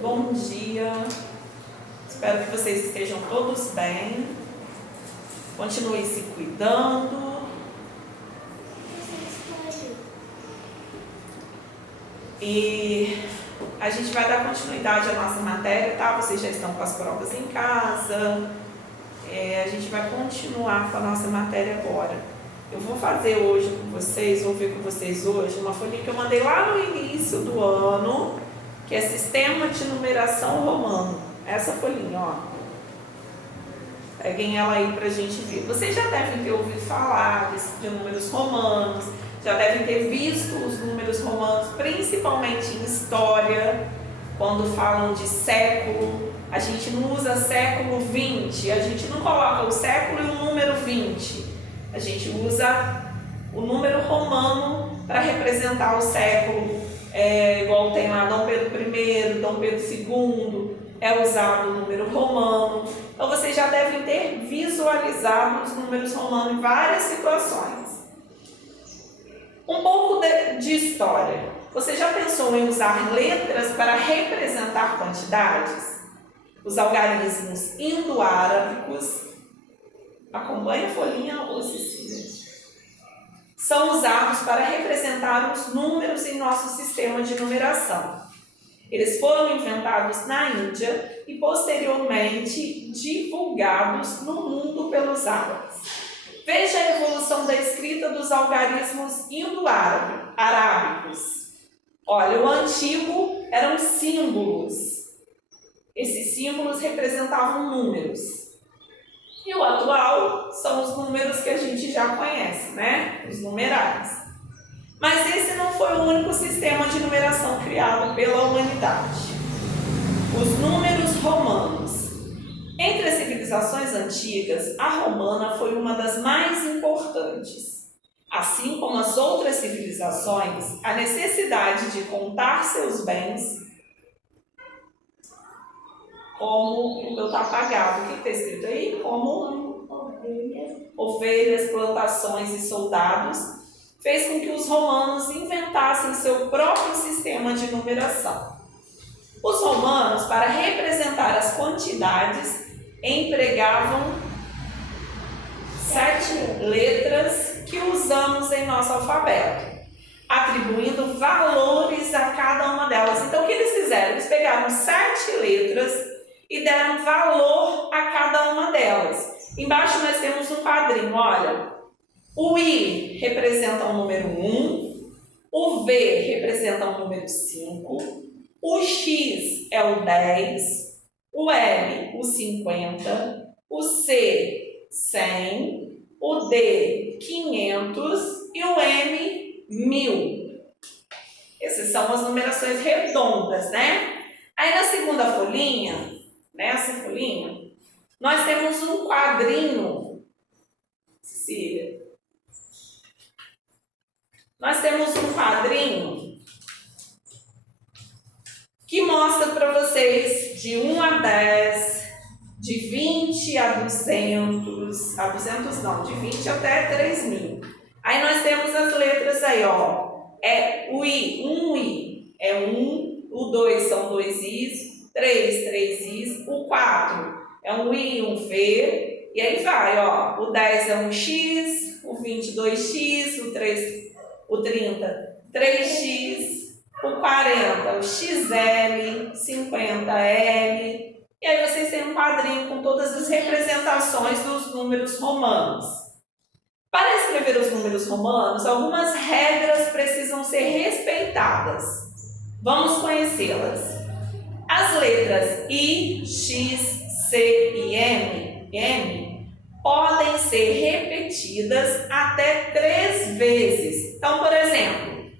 Bom dia. Espero que vocês estejam todos bem. Continuem se cuidando. E a gente vai dar continuidade à nossa matéria, tá? Vocês já estão com as provas em casa. A gente vai continuar com a nossa matéria agora. Eu vou fazer hoje com vocês, vou ver com vocês hoje uma folhinha que eu mandei lá no início do ano, que é Sistema de Numeração Romano. Essa folhinha, ó. Peguem ela aí pra gente ver. Vocês já devem ter ouvido falar de números romanos, já devem ter visto os números romanos, principalmente em história, quando falam de século. A gente não usa século 20, a gente não coloca o século e o número 20. A gente usa o número romano para representar o século, igual tem lá Dom Pedro I, Dom Pedro II, é usado o número romano. Então vocês já devem ter visualizado os números romanos em várias situações. Um pouco de história. Você já pensou em usar letras para representar quantidades? Os algarismos indo-árabicos, acompanhe a folhinha, ô Cecília, são usados para representar os números em nosso sistema de numeração. Eles foram inventados na Índia e posteriormente divulgados no mundo pelos árabes. Veja a evolução da escrita dos algarismos indo-arábicos. Olha, o antigo eram símbolos. Esses símbolos representavam números. E o atual são os números que a gente já conhece, né? Os numerais. Mas esse não foi o único sistema de numeração criado pela humanidade. Os números romanos. Entre as civilizações antigas, a romana foi uma das mais importantes. Assim como as outras civilizações, a necessidade de contar seus bens, como o meu está apagado, o que está escrito aí? Como ovelhas, plantações e soldados, fez com que os romanos inventassem seu próprio sistema de numeração. Os romanos, para representar as quantidades, empregavam 7 letras que usamos em nosso alfabeto, atribuindo valores a cada uma delas. Então, o que eles fizeram? Eles pegaram 7 letras e deram valor a cada uma delas. Embaixo nós temos um quadrinho, olha. O I representa o número 1, o V representa o número 5, o X é o 10, o L o 50, o C 100, o D 500 e o M 1000. Essas são as numerações redondas, né? Aí na segunda folhinha, nessa folhinha, nós temos um quadrinho, Cecília. Nós temos um quadrinho que mostra para vocês de 1 a 10, de 20 a 200, de 20 até 3.000. Aí nós temos as letras aí, ó. É o I, 1 I, é 1, o 2 são 2 Is, 3 Is, o 4 é um I, um V, e aí vai, ó. O 10 é um X, o 20, 2X, o 30, 3x, o 40, o XL, 50L. E aí vocês têm um quadrinho com todas as representações dos números romanos. Para escrever os números romanos, algumas regras precisam ser respeitadas. Vamos conhecê-las. As letras I, X, C e M podem ser repetidas até 3 vezes. Então, por exemplo,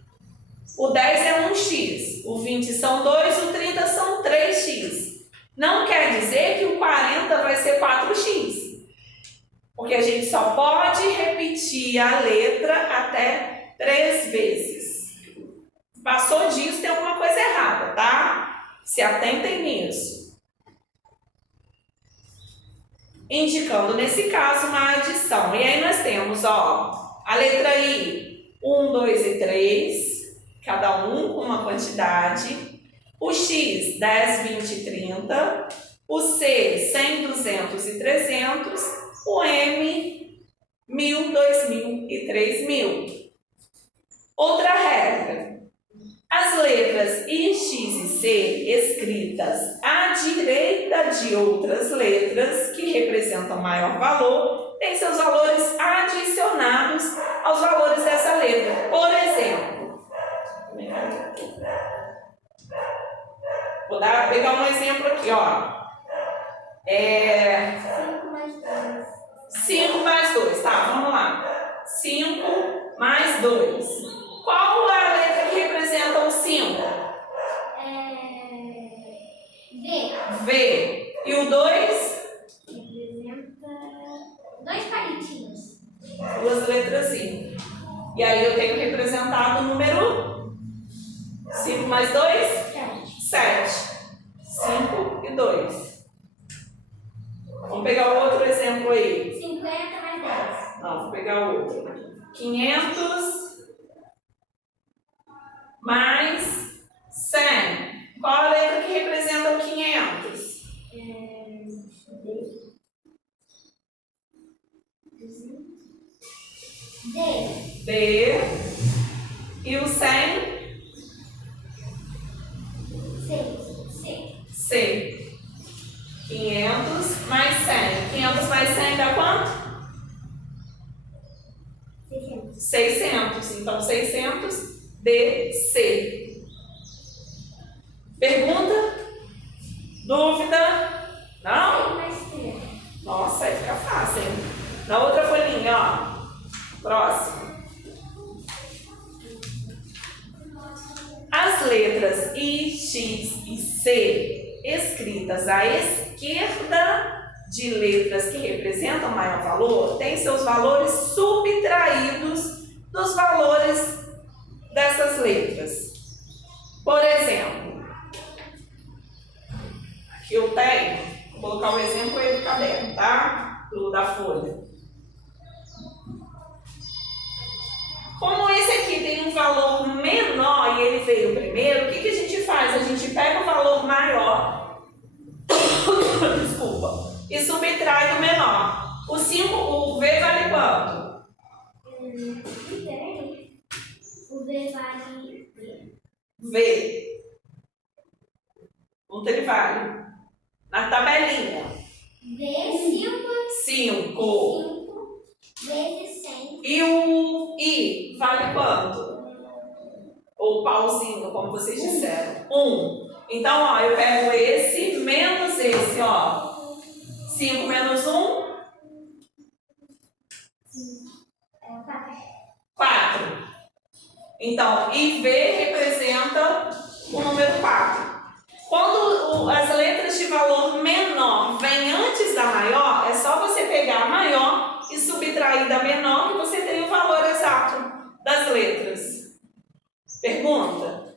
o 10 é 1x, o 20 são 2, o 30 são 3x. Não quer dizer que o 40 vai ser 4x, porque a gente só pode repetir a letra até 3 vezes. Passou disso, tem alguma coisa errada, tá? Se atentem nisso. Indicando, nesse caso, uma adição. E aí nós temos, ó, a letra I, 1, 2 e 3, cada um com uma quantidade. O X, 10, 20 e 30. O C, 100, 200 e 300. O M, 1000, 2000 e 3000. Outra regra. As letras I, X e C escritas à direita de outras letras que representam maior valor têm seus valores adicionados aos valores dessa letra. Por exemplo, vou pegar um exemplo aqui, ó. 5 mais 2, tá, vamos lá. 5 mais 2. Qual é a letra que representa o 5? V. E o 2? Representa 2 palitinhos. 2 letrazinhas. E aí eu tenho representado o número 5 mais 2? 7. 5 e 2. Vamos pegar outro exemplo aí. 50 mais 10. Não, vou pegar outro. 500 mais 100. Qual a letra que representa o 500? D. E o 100? C. 500 mais 100. 500 mais 100 dá quanto? 600. Então, 600 DC. Pergunta? Dúvida? Não? Nossa, aí fica fácil, hein? Na outra folhinha, ó. Próximo. As letras I, X e C escritas à esquerda de letras que representam maior valor têm seus valores subtraídos dos valores dessas letras. Por exemplo, aqui eu tenho, vou colocar um exemplo aí do caderno, tá? Da folha. Como esse aqui tem um valor menor e ele veio primeiro, o que a gente faz? A gente pega o valor maior, desculpa, e subtrai do menor. O V vale quanto? O V vale V. Quanto ele vale? Na tabelinha. V, 5 vezes 100. E o I vale quanto? Ou pauzinho, como vocês disseram. 1. Então, ó, eu pego esse menos esse, ó. 5 menos 1? 4. Então, IV representa o número 4. Quando as letras de valor menor vêm antes da maior, é só você pegar a maior e subtrair da menor e você tem o valor exato das letras. Pergunta?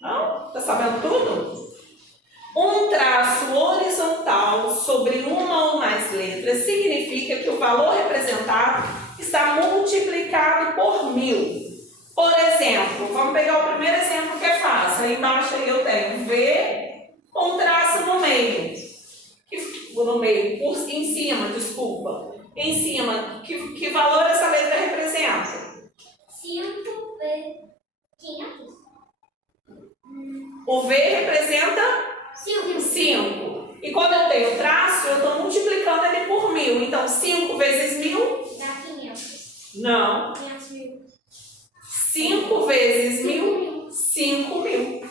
Não? Está sabendo tudo? Um traço horizontal sobre uma ou mais letras significa que o valor representado está multiplicado por 1000. Por exemplo, vamos pegar o primeiro exemplo que é fácil. Aí embaixo aí eu tenho V com um traço no meio. Em cima, desculpa. Em cima, que valor essa letra representa? 5 vezes 500. O V representa 5. E quando eu tenho traço, eu estou multiplicando ele por 1000. Então, 5 vezes 1000? Dá 500. Não. 500 mil. 5 vezes 1000? 5000.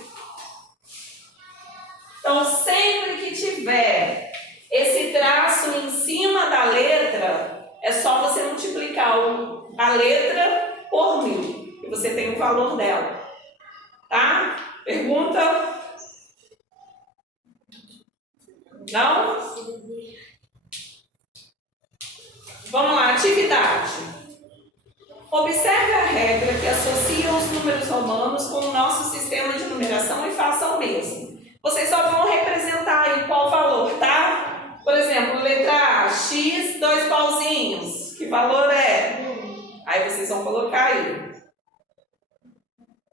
Então, sempre que tiver esse traço em cima da letra, é só você multiplicar a letra por 1000. E você tem o valor dela. Tá? Pergunta? Não? Vamos lá, atividade. Observe a regra que associa os números romanos com o nosso sistema de numeração e faça o mesmo. Vocês só vão representar aí qual valor, tá? Por exemplo, letra A, X, 2 pauzinhos. Que valor é? Aí vocês vão colocar aí.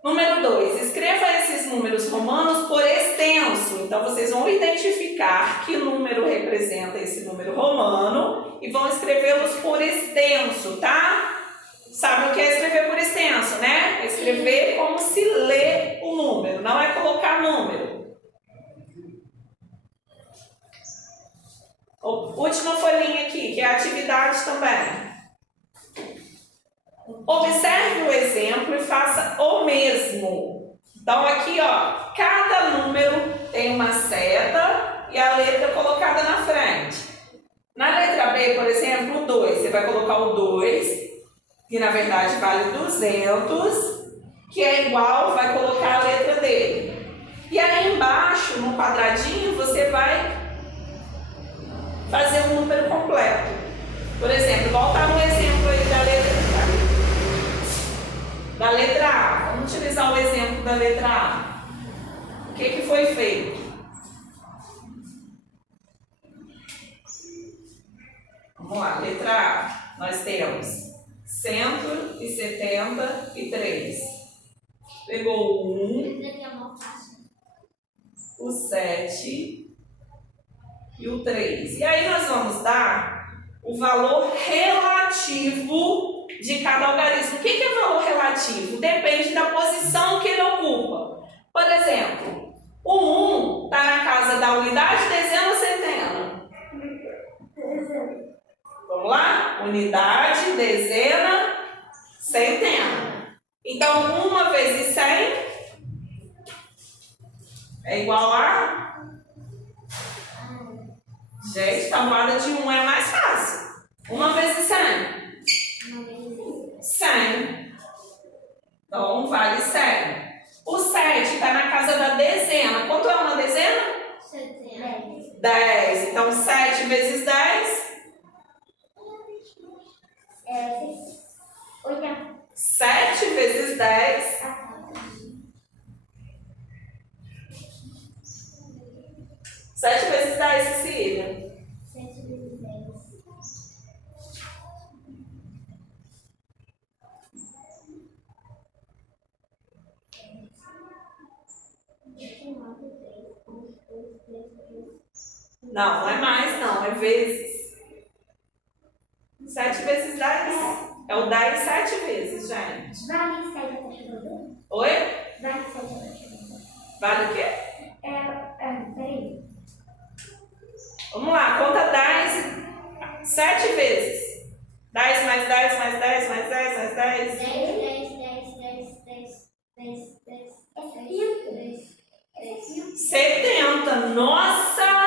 Número 2, escreva esses números romanos por extenso. Então, vocês vão identificar que número representa esse número romano e vão escrevê-los por extenso, tá? Sabe o que é escrever por extenso, né? É escrever como se lê o número, não é colocar número. Última folhinha aqui, que é a atividade também. Observe o exemplo e faça o mesmo. Então aqui, ó, cada número tem uma seta e a letra colocada na frente. Na letra B, por exemplo, o 2, você vai colocar o 2, que na verdade vale 200, que é igual, vai colocar a letra dele. E aí embaixo, no quadradinho, você vai fazer um número completo. Por exemplo, voltar no exemplo aí da letra A. Vamos utilizar o exemplo da letra A. O que foi feito? Vamos lá, letra A. Nós temos 173. Pegou o 1, o 7 e o 3. E aí nós vamos dar o valor relativo de cada algarismo. O que é valor relativo? Depende da posição que ele ocupa. Por exemplo, o 1 está na casa da unidade, dezena ou centena? Vamos lá? Unidade, dezena, centena. Então, 1 vezes 100 é igual a... Gente, tabuada de 1 é mais fácil. 1 vezes 100. 100. Então, vale 100. O 7 está na casa da dezena. Quanto é uma dezena? 10. Então, 7 vezes 10? 7 vezes 10? 7 vezes 10, Cecília? 7 vezes 10. Não, não é mais não, é vezes. 7 vezes 10? É o 10 7 vezes, gente. Vale 7 a taxa. Oi? Vale 7 a taxa. Vale o quê? Peraí. Vamos lá, conta 10 7 vezes. 10 mais 10 mais 10 mais 10 mais 10. 70. Nossa!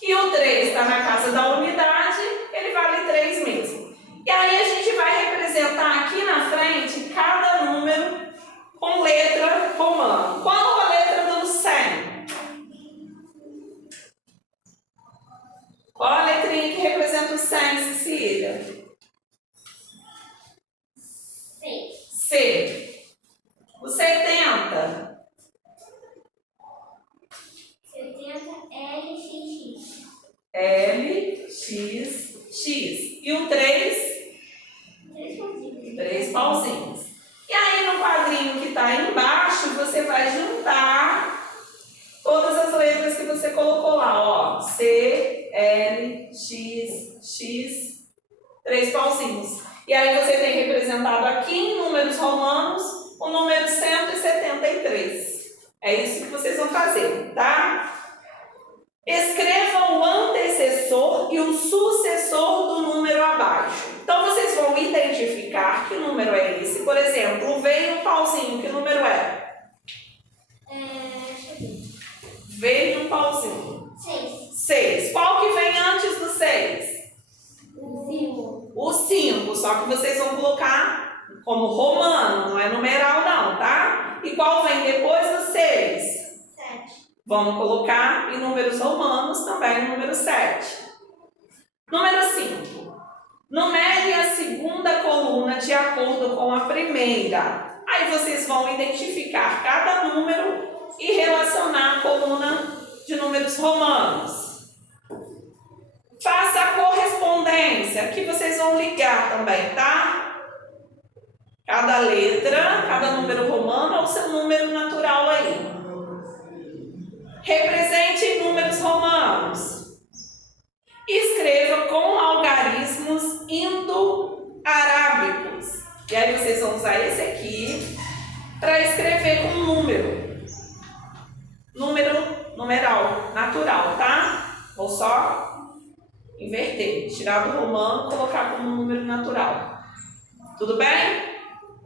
E o 3 está na casa da unidade, ele vale 3 mesmo. E aí a gente vai representar aqui na frente cada número com letra romana. Qual a letra do 100? Qual a letrinha que representa o 100, Cecília? C. O 70? 70 LXX. LXX. E o 3? 3 pauzinhos. E aí no quadrinho que está embaixo, você vai juntar todas as letras que você colocou lá, ó. C, L, X, X, 3 pauzinhos. E aí você tem representado aqui em números romanos o número 173. É isso que vocês vão fazer, tá? Escreva o antecessor e o sucessor do número abaixo. Então, vocês vão identificar que número é esse. Por exemplo, veio um pauzinho, que número é? Veio um pauzinho. 6. Qual que vem antes do 6? O 5. Só que vocês vão colocar como romano, não é numeral não, tá? E qual vem depois do 6? 7. Vamos colocar em números romanos também o número 7. Número 5. Numere a segunda coluna de acordo com a primeira. Aí vocês vão identificar cada número e relacionar a coluna de números romanos. Faça a correspondência, que vocês vão ligar também, tá? Cada letra, cada número romano é o seu número natural aí. Represente em números romanos. Escreva com algarismos indo-arábicos. E aí vocês vão usar esse aqui para escrever com número. Numeral, natural, tá? Vou só inverter, tirar do romano e colocar como número natural. Tudo bem?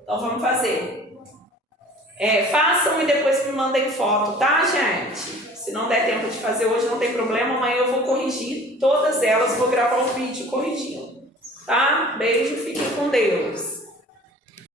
Então vamos fazer. Façam e depois me mandem foto, tá, gente? Se não der tempo de fazer hoje, não tem problema. Amanhã eu vou corrigir todas elas. Vou gravar um vídeo corrigindo. Tá? Beijo, fiquem com Deus.